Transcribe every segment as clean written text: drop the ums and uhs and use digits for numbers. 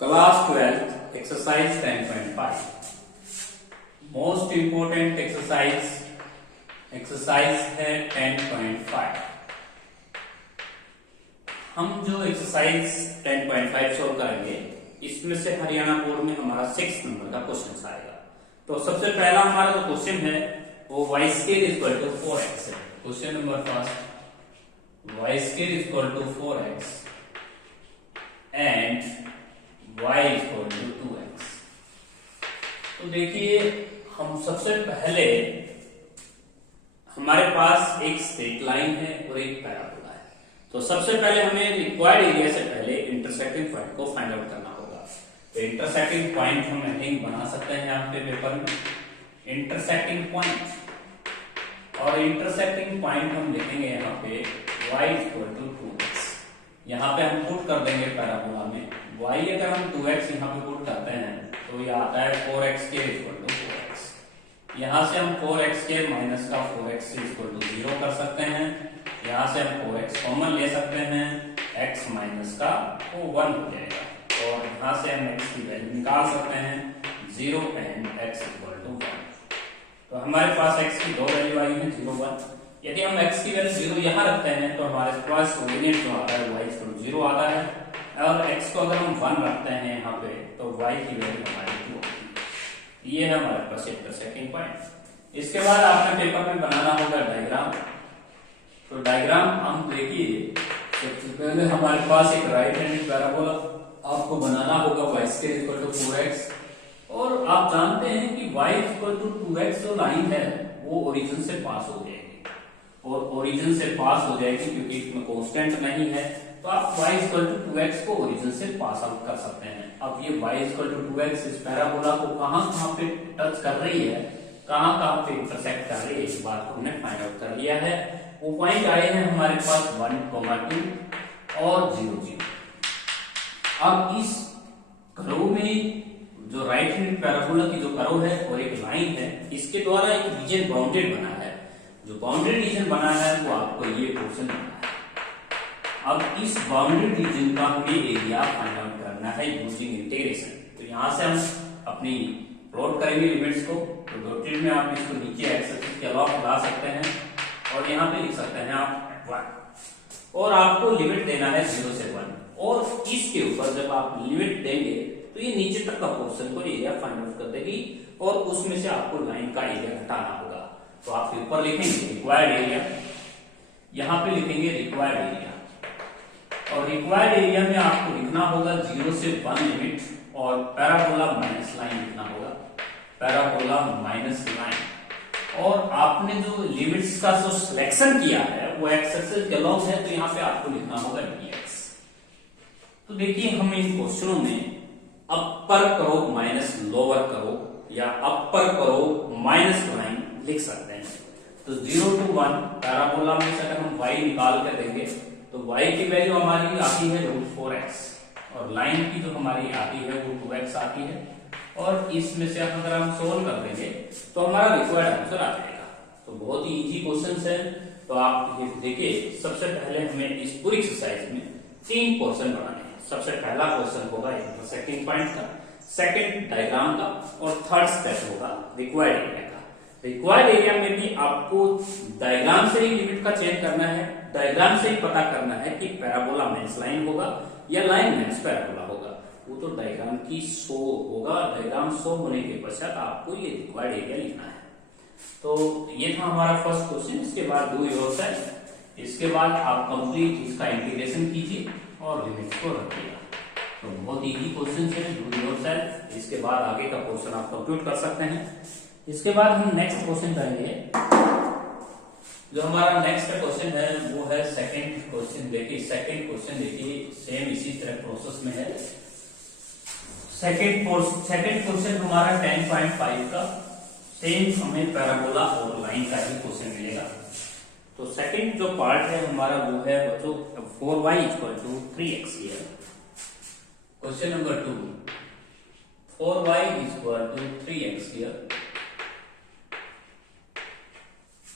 Class 12 exercise 10.5 most important exercise है 10.5। हम जो एक्सरसाइज 10.5 सॉल्व करेंगे इसमें से हरियाणा बोर्ड में हमारा 6 नंबर का क्वेश्चन आएगा। तो सबसे पहला हमारा जो क्वेश्चन है वो y square equal to 4x है। Question number first, y square equal to 4x and y equal to 2x। तो देखिए हम सबसे पहले हमारे पास एक स्ट्रेट लाइन है और एक पैराबोला है। तो सबसे पहले हमें रिक्वायर्ड एरिया से पहले इंटरसेक्टिंग पॉइंट को फाइंड आउट करना होगा। तो इंटरसेक्टिंग पॉइंट हम हेडिंग बना सकते हैं यहाँ पे पेपर में, इंटरसेक्टिंग पॉइंट। और इंटरसेक्टिंग पॉइंट हम लिखेंगे यहाँ पे y इक्वल टू 2x। यहाँ पे हम पुट कर देंगे पैराबोला में y, अगर हम 2x यहाँ पे पुट करते हैं तो ये आता है 4x square equal to 4x। यहाँ से हम 4x स्क्वायर माइनस का 4x इक्वल टू 0 कर सकते हैं। यहाँ से हम 4x कॉमन ले सकते हैं, x माइनस का वो 1 हो जाएगा। और यहाँ से हम x की वैल्यू निकाल सकते हैं 0 एंड x इक्वल टू 1। तो हमारे पास x की दो वैल्यू आई है 0, 1। यदि हम x की वैल्यू 0 यहाँ रखते हैं तो हमारे पास कोऑर्डिनेट जो आता है y इक्वल टू 0 आता है। और x को अगर हम 1 रखते हैं यहाँ पे तो y की वैल्यू हमारी 2 होगी। ये है हमारे पास इंटरसेक्टिंग पॉइंट। इसके बाद आपने पेपर में बनाना होगा डायग्राम। तो डायग्राम हम देखिए, सबसे पहले हमारे पास एक राइट हैंडेड पैराबोला आपको बनाना होगा y square equal to 4x। और आप जानते हैं कि y इक्वल टू 2x जो लाइन है वो ओरिजिन से पास हो जाएगी। और ओरिजिन से पास हो जाएगी क्योंकि इसमें कांस्टेंट नहीं है, तो आप y इक्वल टू 2x को ओरिजिन से पास आउट कर सकते हैं। अब ये y इक्वल टू 2x इस पैराबोला को कहां पे टच कर रही है, कहां पे इंटरसेक्ट कर रही है, इस बात को हमने फाइंड आउट कर लिया है। वो पॉइंट आए हैं हमारे पास 1, 2 और 0, 0। अब इस कर्व में जो राइट हैंड पैराबोला की जो कर्व है और एक लाइन है, इसके द्वारा एक रीजन बाउंडेड बना है। जो बाउंडेड रीजन बना है वो आपको ये पोर्शन बना है। अब इस बाउंडेड रीजन का हमें एरिया फाइंड आउट करना है यूजिंग इंटीग्रेशन। तो यहां से हम अपनी प्लॉट करेंगे लिमिट्स को। तो डॉटेड में आप इसको नीचे एक्स एक्सिस के अलॉन्ग ला सकते हैं और यहाँ पे लिख सकते हैं आप 1। और आपको लिमिट देना है 0 से 1। और इसके ऊपर जब आप लिमिट देंगे तो ये नीचे तक का पोर्शन को एरिया फाइंड आउट कर देगी और उसमें से आपको लाइन का एरिया घटाना होगा। तो आप ऊपर लिखेंगे रिक्वायर्ड एरिया, यहाँ पे लिखेंगे रिक्वायर्ड एरिया। और रिक्वायर्ड एरिया में आपको लिखना होगा 0 से 1 लिमिट और पैराबोला माइनस लाइन लिखना होगा, पैराबोला माइनस लाइन। और आपने जो लिमिट्स का जो सिलेक्शन किया है वो एक्स एक्सिस के अलॉन्ग है, तो यहाँ पे आपको लिखना होगा dx। तो देखिए हम इन क्वेश्चनों में अपर करो माइनस लोअर करो या अपर करो माइनस लाइन लिख सकते हैं। तो 0 to 1 पैराबोला में से अगर हम y निकाल कर देंगे तो y की वैल्यू हमारी आती है √4x और लाइन की जो हमारी आती है वो 2x आती है। और इसमें से अगर हम सोल्व कर देंगे तो हमारा रिक्वायर्ड आंसर आ जाएगा। तो बहुत ही इजी क्वेश्चन है। तो आप देखिए, सबसे पहले हमें इस पूरी एक्सरसाइज में 3 पोर्शन बनाने हैं। सबसे पहला क्वेश्चन होगा इंटरसेक्टिंग पॉइंट का, सेकंड डायग्राम का और थर्ड स्टेप होगा रिक्वायर्ड एरिया का। रिक्वायर्ड एरिया में भी आपको डायग्राम से ही लिमिट का चेंज करना है, डायग्राम से ही पता करना है कि पैराबोला माइनस लाइन होगा या लाइन माइनस पैराबोला होगा। वो तो डायग्राम की शो होगा। डायग्राम शो होने के पश्चात आपको ये रिक्वायर्ड एरिया लिखना है। तो ये था हमारा फर्स्ट क्वेश्चन। इसके बाद डू योरसेल्फ। इसके बाद आप कंप्लीट इसका इंटीग्रेशन कीजिए और लिमिट्स को रखिएगा। तो बहुत इजी क्वेश्चन है, डू योरसेल्फ। इसके बाद आगे का क्वेश्चन आप कंप्यूट कर सकते हैं। इसके बाद हम नेक्स्ट क्वेश्चन करेंगे। जो हमारा नेक्स्ट क्वेश्चन है वो है सेकंड क्वेश्चन। देखिए सेकंड क्वेश्चन देखिए सेम इसी तरह प्रोसेस में है। सेकंड क्वेश्चन हमारा 10.5 का सेम हमें पैराबोला और लाइन का ही क्वेश्चन मिलेगा। तो सेकंड जो पार्ट है हमारा वो है बच्चों 4y equal to 3x। Question number 2, 4y equal to 3x।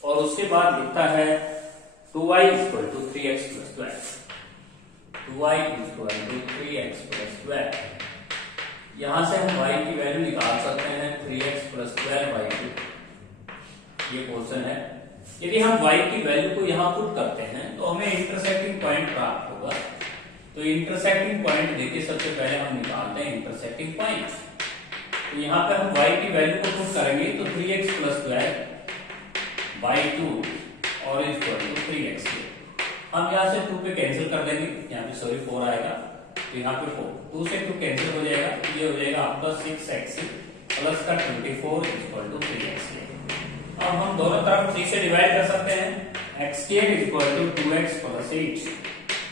और उसके बाद लिखता है 2y equal to 3x plus 12। 2y equal to 3x plus 12। यहां से हम y की वैल्यू निकाल सकते हैं 3x + 12y2, ये पोर्शन है। यदि हम y की वैल्यू को यहां पुट करते हैं तो हमें इंटरसेक्टिंग पॉइंट प्राप्त होगा। तो इंटरसेक्टिंग पॉइंट देखिए, सबसे पहले हम निकालते हैं इंटरसेक्टिंग पॉइंट। तो यहाँ पे हम y की वैल्यू को पुट करेंगे तो 3x + 12y2 और इक्वल टू 3x। हम यहाँ से 2 पे कैंसिल कर देंगे, यहाँ पे सॉरी 4 आएगा, तो यहाँ पे 4, 2 से 2 कैंसिल हो जाएगा, ये हो जाएगा आपका 6x प्लस का 24 इक्वल टू 3x। अब हम दोनों तरफ 3 से डिवाइड कर सकते हैं। x² equal to 2x + 8।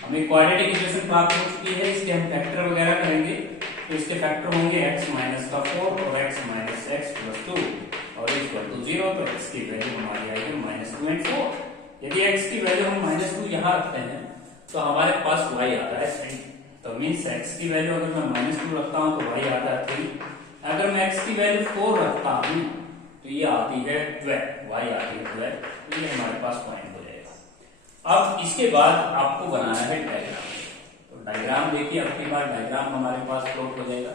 हमें क्वाड्रेटिक इक्वेशन प्राप्त हो चुकी है, इसके हम फैक्टर वगैरह करेंगे तो इसके फैक्टर होंगे x - का 4 और x - x + 2 और इक्वल टू 0। तो x की वैल्यू हमारी आएगी -2 और 4। यदि x की वैल्यू हम -2 यहाँ रखते हैं तो हमारे पास y आता है 3। तो मीन्स x की वैल्यू अगर मैं -2 रखता हूँ तो y आता है 3। अगर मैं x की वैल्यू 4 रखता हूँ तो ये आती है 12, y आती है 12। तो ये हमारे पास पॉइंट हो जाएगा। अब इसके बाद आपको बनाना है डायग्राम। तो डायग्राम देखिए, अब की बार डायग्राम हमारे पास प्लॉट हो जाएगा।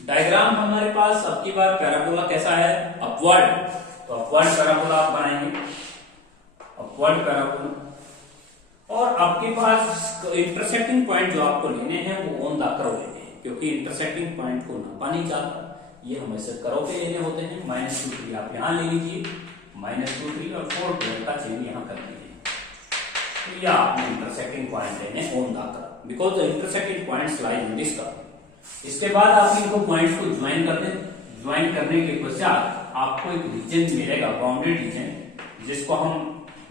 डायग्राम हमारे पास अब की बार पैराबोला कैसा है, अपवर्ड। तो अपवर्ड पैराबोला आप बनाएंगे, अपवर्ड पैराबोला। और आपके पास इंटरसेक्टिंग पॉइंट जो आपको लेने हैं वो ऑन द कर्व लेने हैं, क्योंकि इंटरसेक्टिंग पॉइंट को नापा नहीं जाता, ये हमेशा कर्व पे लेने होते हैं। -2 3 आप यहाँ ले लीजिए, -2 3 और 4 12 का चेंज यहाँ कर लीजिए। तो ये आपने इंटरसेक्टिंग पॉइंट लेने on the curve, because the intersecting points lie in this curve. इसके बाद आप इनको पॉइंट्स को ज्वाइन कर दें। ज्वाइन करने के पश्चात आपको एक रीजन मिलेगा, बाउंड्री रीजन, जिसको हम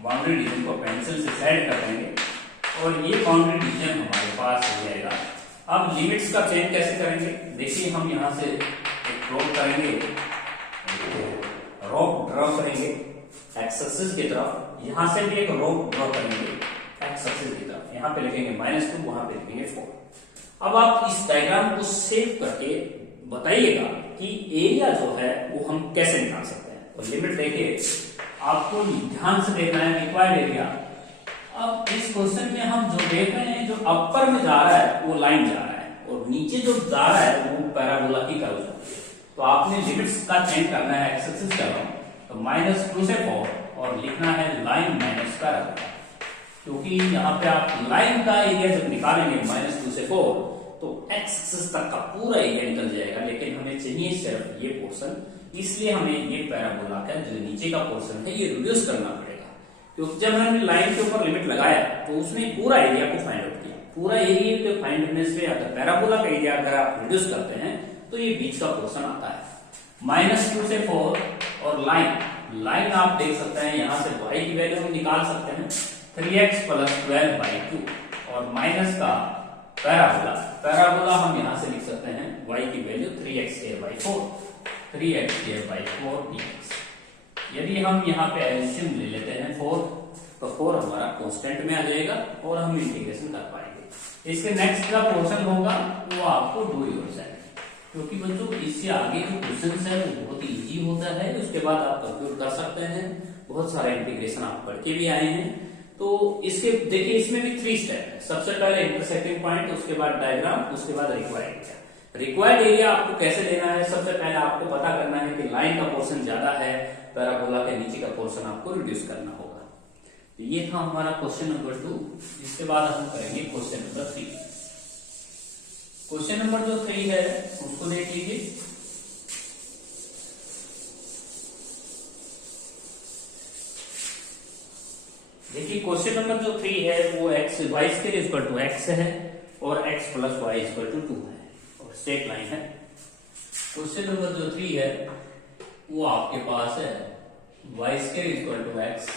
बाउंड्री रीजन को पेंसिल से सेट कर देंगे और ये बाउंड्री रीजन हमारे पास हो जाएगा। अब लिमिट्स का चेंज कैसे करेंगे, देखिए हम यहाँ से एक ड्रॉ करेंगे, रॉक ड्रॉ करेंगे एक्स एक्सिस की तरफ, यहां से भी एक रॉक ड्रॉ करेंगे एक्स एक्सिस की तरफ, यहाँ पे लिखेंगे -2, वहां पे लिखेंगे 4। अब आप इस डायग्राम को सेव करके बताइएगा कि एरिया जो है वो हम कैसे निकाल सकते हैं। तो लिमिट देखिए, आपको ध्यान से देखना है रिक्वायर्ड एरिया। अब इस क्वेश्चन में हम जो देख रहे हैं, जो अपर में जा रहा है वो लाइन जा रहा है और नीचे जो जा रहा है वो पैराबोला की कर्व जा रही है। तो आपने लिमिट्स का चेंज करना है, एक्स एक्सिस कर रहा हूं तो -2 से 4 और लिखना है लाइन माइनस पैराबोला, क्योंकि यहाँ पे आप लाइन का एरिया जब निकालेंगे -2 से 4 तो एक्स एक्सिस तक का पूरा एरिया निकल जाएगा, लेकिन हमें चाहिए सिर्फ ये पोर्शन। इसलिए हमें ये पैराबोला का जो नीचे का पोर्शन है ये रिड्यूस करना पड़ेगा, क्योंकि जब हमने लाइन के ऊपर लिमिट लगाया तो उसने पूरा एरिया को फाइंड आउट किया। पूरा एरिया को फाइंड करने से अगर पैराबोला का एरिया अगर आप रिड्यूस करते हैं तो ये बीच का पोर्शन आता है -2 से 4। और लाइन आप देख सकते हैं, यहाँ से y की वैल्यू हम निकाल सकते हैं 3x + 12y2 और माइनस का पैराबोला हम यहाँ से लिख सकते हैं y की वैल्यू 3x² 4 dx। यदि हम यहाँ पे एलसीएम ले लेते हैं 4 तो 4 हमारा कांस्टेंट में आ जाएगा और हम इंटीग्रेशन कर पाएंगे। इसके नेक्स्ट का पोर्शन होगा वो आपको डू योरसेल्फ, क्योंकि बच्चों इससे आगे जो क्वेश्चन है वो बहुत इजी होता है, उसके बाद आप कंप्यूट कर सकते हैं। बहुत सारे इंटीग्रेशन आप पढ़ के भी आए हैं। तो इसके देखिए, इसमें भी 3 स्टेप है। सबसे पहले इंटरसेक्टिंग पॉइंट, उसके बाद डायग्राम, उसके बाद रिक्वायर्ड एरिया। रिक्वायर्ड एरिया आपको कैसे लेना है, सबसे पहले आपको पता करना है कि लाइन का पोर्शन ज्यादा है, पैराबोला के नीचे का पोर्शन आपको रिड्यूस करना होगा। तो ये था हमारा क्वेश्चन नंबर 2। इसके बाद हम करेंगे क्वेश्चन नंबर 3। क्वेश्चन नंबर जो 3 है उसको देख लीजिए। देखिए क्वेश्चन नंबर जो 3 है वो y² = x है और x + y = 2 है और स्ट्रेट लाइन है। क्वेश्चन नंबर जो 3 है वो आपके पास है y² = x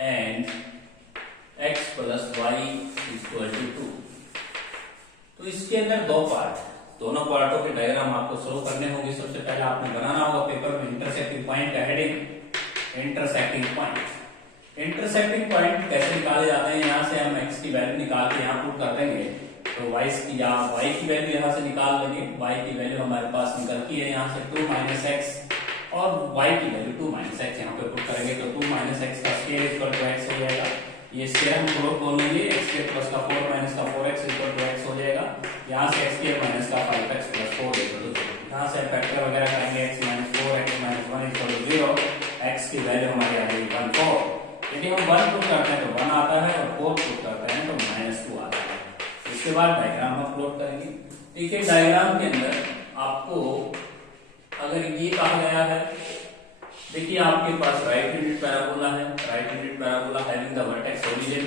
and x + y = 2। तो इसके अंदर 2 पार्ट है, दोनों पार्टों के डायग्राम आपको सोल्व करने होंगे। सबसे पहले आपने बनाना होगा पेपर में इंटरसेक्टिंग पॉइंट का heading intersecting point. Intersecting point कैसे निकाले जाते हैं, यहाँ से हम x की वैल्यू निकाल के यहाँ पुट कर देंगे तो y की वैल्यू यहाँ से निकाल लेंगे। y की वैल्यू हमारे पास निकलती है यहाँ से 2 - x और y की वैल्यू 2 - x यहाँ पे पुट करेंगे तो 2 - x का स्क्वायर = x हो जाएगा। ये स्क्वायर हम प्लॉट बोल लेंगे, x² + 4 - 4x = x हो जाएगा। यहाँ से x² - का 5x पुट करते हैं तो -2 आ जाएगा। इसके बाद डायग्राम हम प्लॉट करेंगे। देखिए डायग्राम के अंदर आपको अगर ये कहा गया है, देखिए आपके पास राइट हैंडेड पैराबोला है, right handed parabola having the vertex origin,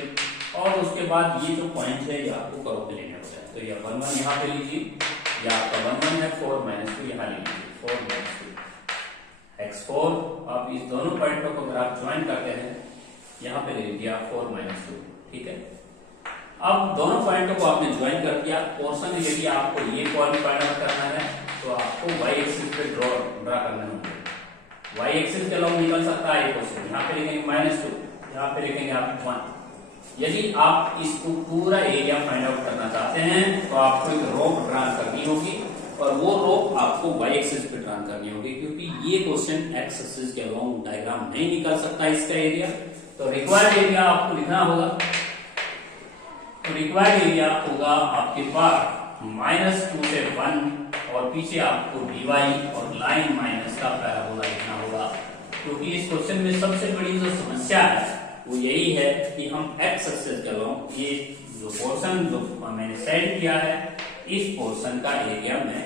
और उसके बाद ये जो पॉइंट है ये आपको कर्व पे लेने होता है। तो ये 1 1 यहाँ पे लीजिए, या आपका 1 1 है, 4 -2 यहाँ लीजिए, 4 -2 x4। आप इस दोनों पॉइंटों को अगर आप ज्वाइन करते हैं यहाँ पे ले लीजिए आप 4 -2, ठीक है। अब दोनों पॉइंटों को आपने ज्वाइन कर दिया। पोर्शन यदि आपको ये पॉइंट फाइंड आउट करना है तो आपको y एक्सिस पे ड्रा करना होगा। y एक्सिस के लॉन्ग निकल सकता है ये पोर्शन, यहाँ पे लिखेंगे -2, यहाँ पे लिखेंगे आप 1। यदि आप इसको पूरा एरिया फाइंड आउट करना चाहते हैं तो आपको एक रोप ड्रा करनी होगी, और वो रोप आपको y एक्सिस पे ड्रा करनी होगी, क्योंकि ये क्वेश्चन x एक्सिस के लॉन्ग डायग्राम नहीं निकल सकता इसका एरिया। तो रिक्वायर्ड एरिया आपको लिखना होगा। तो रिक्वायर्ड एरिया होगा आपके पास -2 से 1, और पीछे आपको dy और लाइन माइनस का पैराबोला लिखना होगा, क्योंकि इस क्वेश्चन में सबसे बड़ी जो समस्या है वो यही है कि हम x एक्सिस के लॉन्ग ये जो पोर्शन जो मैंने सेट किया है इस पोर्शन का एरिया मैं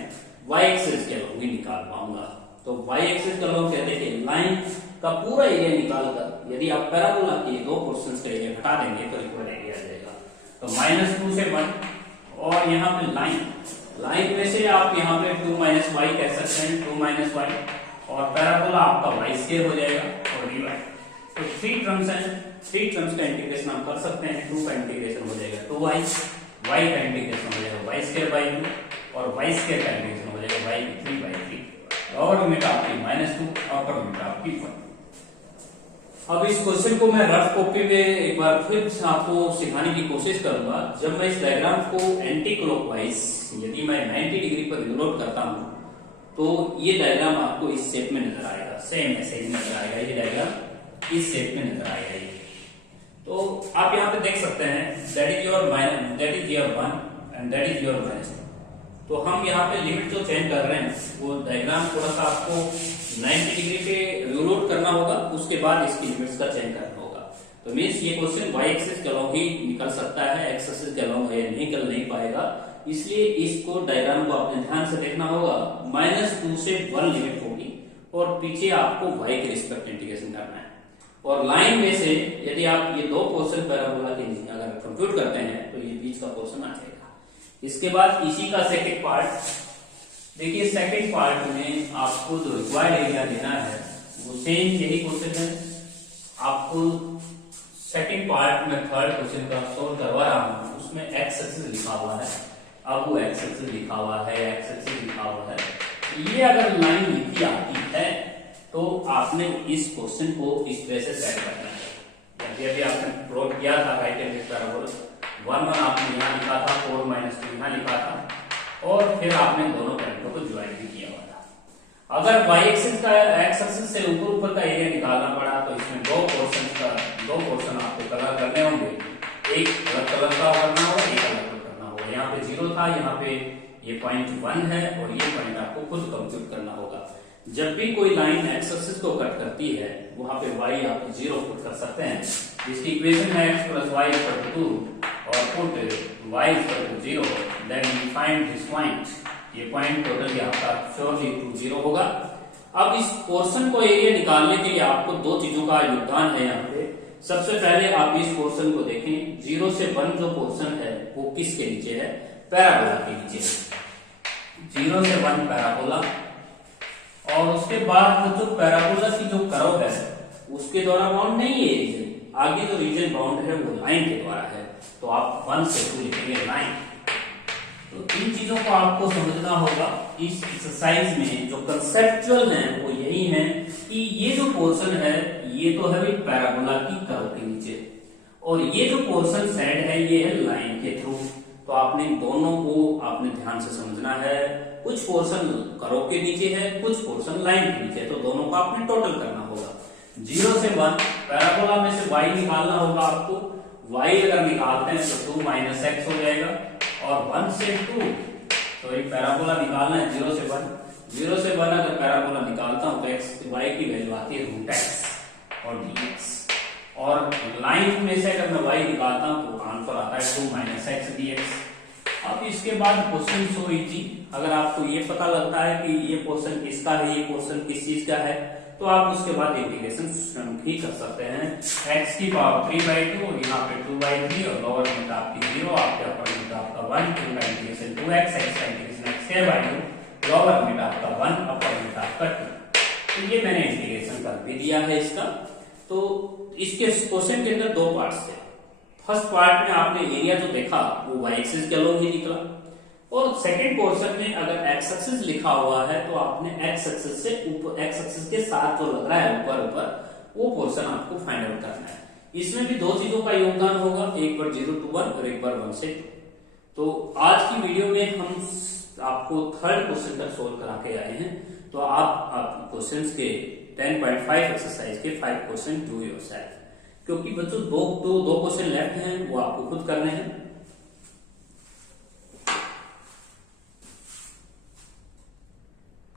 y एक्सिस के लॉन्ग ही निकाल पाऊंगा। तो y एक्सिस का लॉन्ग कहते हैं लाइन का पूरा एरिया निकालकर यदि आप पैराबोला के दो पोर्शंस का एरिया घटा देंगे तो इक्वल एरिया आ जाएगा। तो -2 से 1, और यहाँ पे लाइन में से आप यहाँ पे 2 y कह सकते हैं, 2 y, और पैराबोला आपका y स्क्वायर हो जाएगा और dy। तो 3 टर्म्स हैं, 3 टर्म्स का इंटीग्रेशन हम कर सकते हैं। 2 का इंटीग्रेशन हो जाएगा 2y, y का इंटीग्रेशन हो जाएगा y स्क्वायर बाई 2, और y स्क्वायर का इंटीग्रेशन हो जाएगा y 3/3। लोअर लिमिट आपकी -2, अपर लिमिट आपकी 1। अब इस क्वेश्चन को मैं रफ कॉपी में एक बार फिर आपको सिखाने की कोशिश करूंगा। जब मैं इस डायग्राम को एंटी क्लॉकवाइज यदि मैं 90 डिग्री पर रिवोल्व करता हूं तो ये डायग्राम आपको इस शेप में नजर आएगा, सेम ऐसे ही नजर आएगा। ये डायग्राम इस शेप में नजर आएगा। ये तो आप यहाँ पे देख सकते हैं that is your 1 and that is your -2। तो हम यहाँ पे लिमिट जो चेंज कर रहे हैं वो डायग्राम थोड़ा सा आपको 90 डिग्री पे रिवोल्व करना होगा, उसके बाद इसकी लिमिट्स का चेंज करना होगा। तो मींस ये क्वेश्चन y एक्सिस के अलॉन्ग ही निकल सकता है, x एक्सिस के अलॉन्ग ये निकल नहीं पाएगा। इसलिए इसको डायग्राम को आपने ध्यान से देखना होगा। -2 से 1 लिमिट होगी, और पीछे आपको y के रिस्पेक्ट इंटीग्रेशन करना है। और लाइन में से यदि आप ये दो पोर्शन पैराबोला के अगर कंप्यूट करते हैं तो ये बीच का पोर्शन आ जाएगा। इसके बाद इसी का सेकंड पार्ट देखिए, सेकंड पार्ट में आपको जो रिक्वायर्ड एरिया देना है वो सेम यही क्वेश्चन है। आपको सेकंड पार्ट में थर्ड क्वेश्चन का सोल्व करवा रहा हूं, उसमें x एक्सिस लिखा हुआ है। अब वो x एक्सिस लिखा हुआ है, x एक्सिस लिखा हुआ है। ये अगर लाइन लिखी आती है तो आपने इस क्वेश्चन को इस तरह से सेट करना है। अभी आपने प्लॉट किया था राइट हैंड पैराबोला, 1 1 आपने यहाँ लिखा था, 4 -2 यहाँ लिखा था, और फिर आपने दोनों पॉइंटों को ज्वाइन भी किया हुआ था। अगर y एक्सिस का x एक्सिस से ऊपर का एरिया निकालना पड़ा तो इसमें दो पोर्शन आपको कलर करने होंगे। एक अलग कलर का करना होगा, एक अलग करना होगा। यहाँ पे 0 था, यहाँ पे ये पॉइंट 1 है, और ये पॉइंट आपको खुद कंप्यूट करना होगा। जब भी कोई लाइन x एक्सिस को कट करती है वहां पे y आप 0 पुट कर सकते हैं। इसकी इक्वेशन है x + y = 2, और put y = 0, then we find this point. ये पॉइंट टोटली आपका श्योरली 2 0 होगा। अब इस पोर्शन को एरिया निकालने के लिए आपको दो चीजों का योगदान है यहाँ पे। सबसे पहले आप इस पोर्शन को देखें, 0 से 1 जो पोर्शन है वो किसके नीचे है? पैराबोला के नीचे है। 0 से 1 पैराबोला, और उसके बाद जो पैराबोला की जो कर्व है उसके द्वारा बाउंड नहीं है रीजन, आगे जो रीजन बाउंड है वो लाइन के द्वारा है। तो आप 1 से 2 लिखेंगे लाइन। तो इन चीजों को आपको समझना होगा। इस एक्सरसाइज में जो कंसेप्चुअल है वो यही है कि ये जो पोर्शन है ये तो है पैराबोला की कर्व के नीचे, और ये जो पोर्शन सेड है ये है लाइन के थ्रू। तो आपने दोनों को आपने ध्यान से समझना है। कुछ पोर्शन कर्व के नीचे है, कुछ पोर्शन लाइन के नीचे है, तो दोनों का आपने टोटल करना होगा। 0 से 1 पैराबोला में से y निकालना होगा आपको। y अगर निकालते हैं तो 2 - x हो जाएगा, और 1 से 2 तो एक पैराबोला निकालना है 0 से 1। 0 से 1 अगर पैराबोला निकालता हूं तो x y की वैल्यू आती है √x और dx, और लाइन में से अगर मैं y निकालता हूं तो आंसर आता है 2 माइनस एक्स dx। अब इसके बाद क्वेश्चन सो इजी, अगर आपको ये पता लगता है कि ये पोर्शन किसका है, ये पोर्शन किस चीज का है, तो आप उसके बाद इंटीग्रेशन स्वयं ही कर सकते हैं। x की पावर 3/2 और यहाँ पे 2/3 और लोअर लिमिट आपकी 0, आपके अपर लिमिट आपका 1, 2 का इंटीग्रेशन 2x, x का इंटीग्रेशन x2/2, लोअर लिमिट आपका 1, अपर लिमिट आपका 2। तो ये मैंने इंटीग्रेशन कर भी दिया है इसका। तो इसके क्वेश्चन के अंदर दो पार्ट्स थे। फर्स्ट पार्ट में आपने एरिया जो देखा वो वाई एक्सिस के अलोंग ही निकला, और सेकंड पोर्शन में अगर एक्स एक्सिस लिखा हुआ है तो आपने एक्स एक्सिस से ऊपर, एक्स एक्सिस के साथ जो लग रहा है ऊपर ऊपर, वो पोर्शन आपको फाइंड आउट करना है। इसमें भी दो चीजों का योगदान होगा, एक बार 0 to 1 और एक बार 1 से 2। तो आज की वीडियो में हम आपको थर्ड क्वेश्चन तक सोल्व करा के आए हैं। तो आप क्वेश्चंस के 10.5 एक्सरसाइज के 5 क्वेश्चन डू योरसेल्फ, क्योंकि बच्चों दो क्वेश्चन लेफ्ट हैं वो आपको खुद करने हैं।